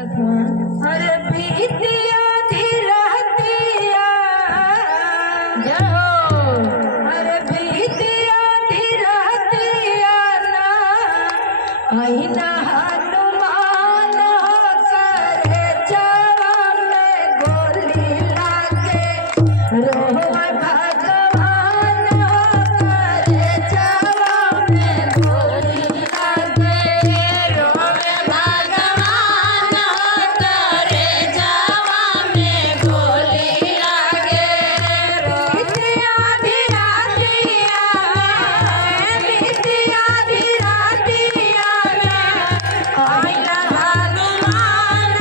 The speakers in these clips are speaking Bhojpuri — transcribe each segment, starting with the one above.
अरे बीतिया धीरतिया जाओ, अरे बीतिया धीरतिया ना आई ना हनुमान करे जावा में गोली लागे रोवे भगवान करे जावा में गोली लागे रोवे भगवान करे जावा में गोली लागे बीतिया धीरतिया बीतिया धीरतिया आई ना हनुमान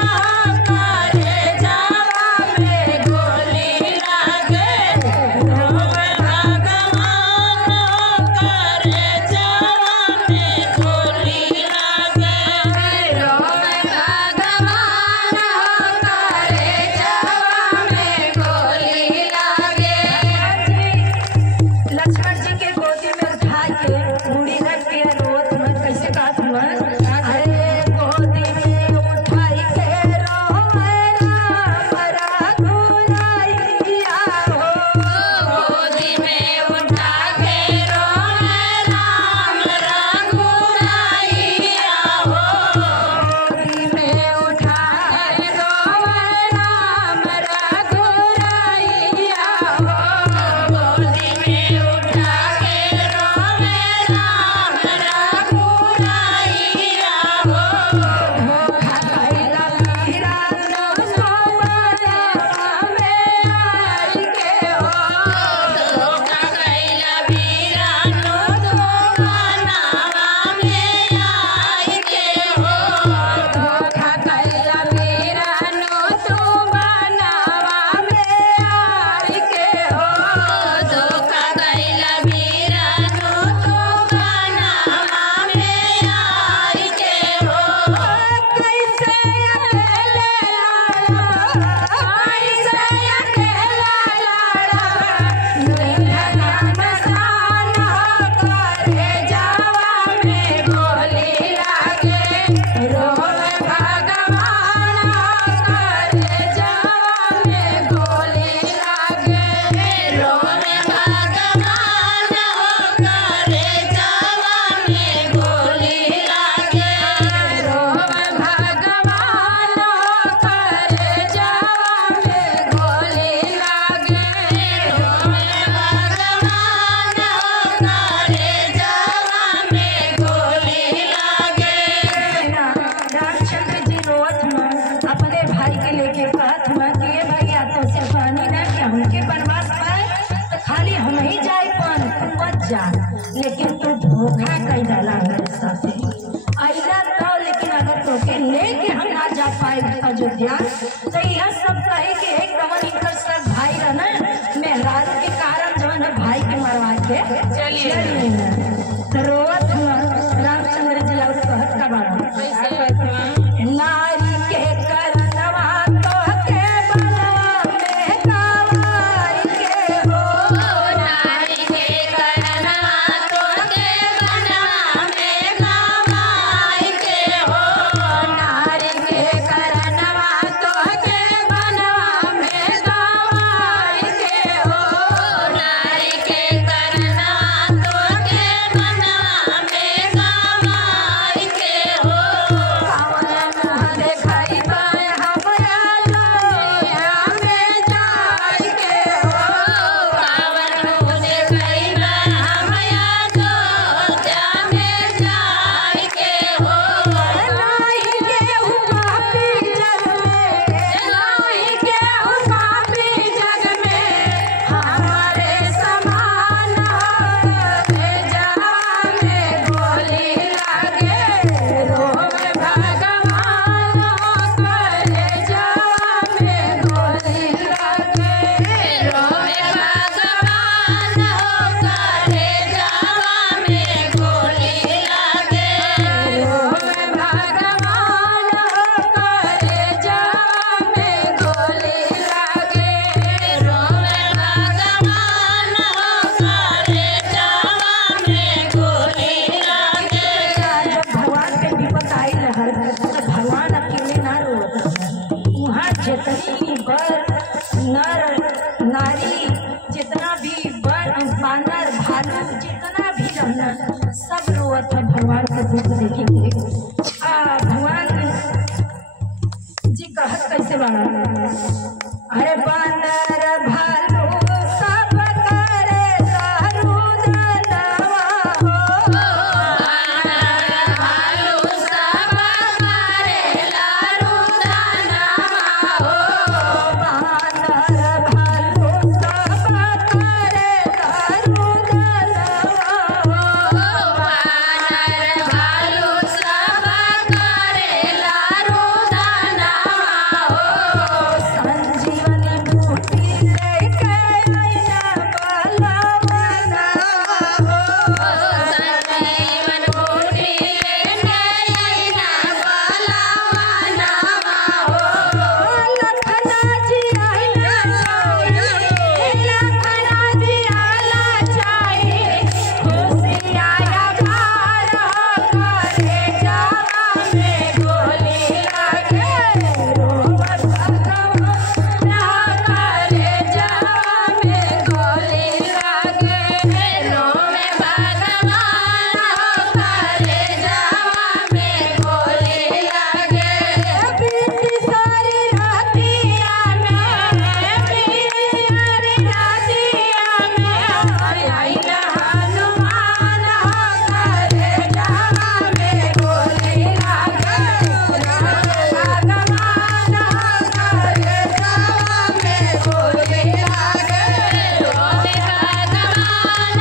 करे जावा में गोली लागे रोवे भगवान करे जावा में गोली लागे रोवे भगवान करे जावा में गोली लागे। लक्ष्मण जी के गोदी में उठा के बूढ़ी रख के रोत में कैसे कहत हुआ, अरे गोदी में उठाई के रोवे राम रघुराइया हो गोदी में उठा के रोवे राम रघुराइया हो गोदी में उठा के रोवे राम रघुराइया हो गोदी में उठा के रोवे राम रघुराइया हो धोखा कैला हीरा सोमनावा में आई के हो धोखा कैला वीरा सोमनावा में आई के हो धोखा कैला वीरा सोमनावा में आई के हो धोखा कैला वीरा सोमनावा में आई के हो कैसे अकेले लाड़ा कैसे अकेला लाड़ा निर्धना मसाना करे जावा में गोली लागे रोवे भगवान करे जावा में गोली लागे रोवे भगवान करे जावा में गोली लागे रोवे भगवान करे जावा में गोली लागे रोवे भगवान करे जावा में गोली लागे। रामचंद्र जी रोत में अपने भाई के लेके कहत हुआ कि ये भैया तो से पानी ना कि हमके बनवास पाए तो खाली हम ही जाए पान तू बच जा, लेकिन तू धोखा कई डाला हमारे साथे अइला तो, लेकिन अगर तोके लेके हम ना जा पाए अयोध्या तो यह सब कहे कि एक कवन इनकर सब भाई रहना मेहरारू के कारण जो है भाई के मरवा के चलिए तो रोवत हुआ रामचंद्र जी और कहत का बाड़ा नारी के करनवा तो के बला में गवाई के हो नारी के करनवा तो के बला में गवाई के हो नारी के करनवा तो के कहीं भी नर नारी जितना भी बानर भालू जितना भी रहना सब रोआ था भगवान का रूप देखेंगे। भगवान जी कहत कैसे बना, अरे बानर भालू सब करे दारू दानवा हो, बानर भालू सब करे दारू दानवा हो, बानर भालू सब करे दारू दानवा हो, बानर भालू सब करे दारू दानवा हो, संजीवनी बूटी लेके आइना बलवना हो, संजीवन बूटी लेके आइना बलवना हो, लखना जी आइना चाहिए, लखना जी आला चाहिए, खुशी आया बार करे जावा में गोली लागे, रोवत भगवान करे जावा में गोली लागे, रोवे भगवान करे जावा में गोली लागे, बीती सारी रातिया में, बीती सारी रातिया में, आइना हनुमान करे जावा में गोली लागे, रोवे भगवान करे जावा में गोली लागे, रोवे भगवान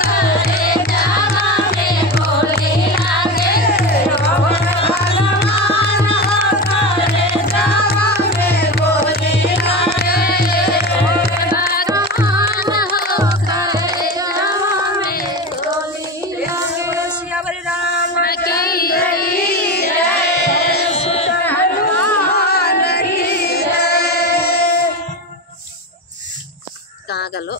करे जावा में गोली लागे, रोवे भगवान करे जावा में गोली लागे, रोवे भगवान करे जावा में गोली लागे। श्री राम की जय, सुत हनुमान की जय। कहाँ गलो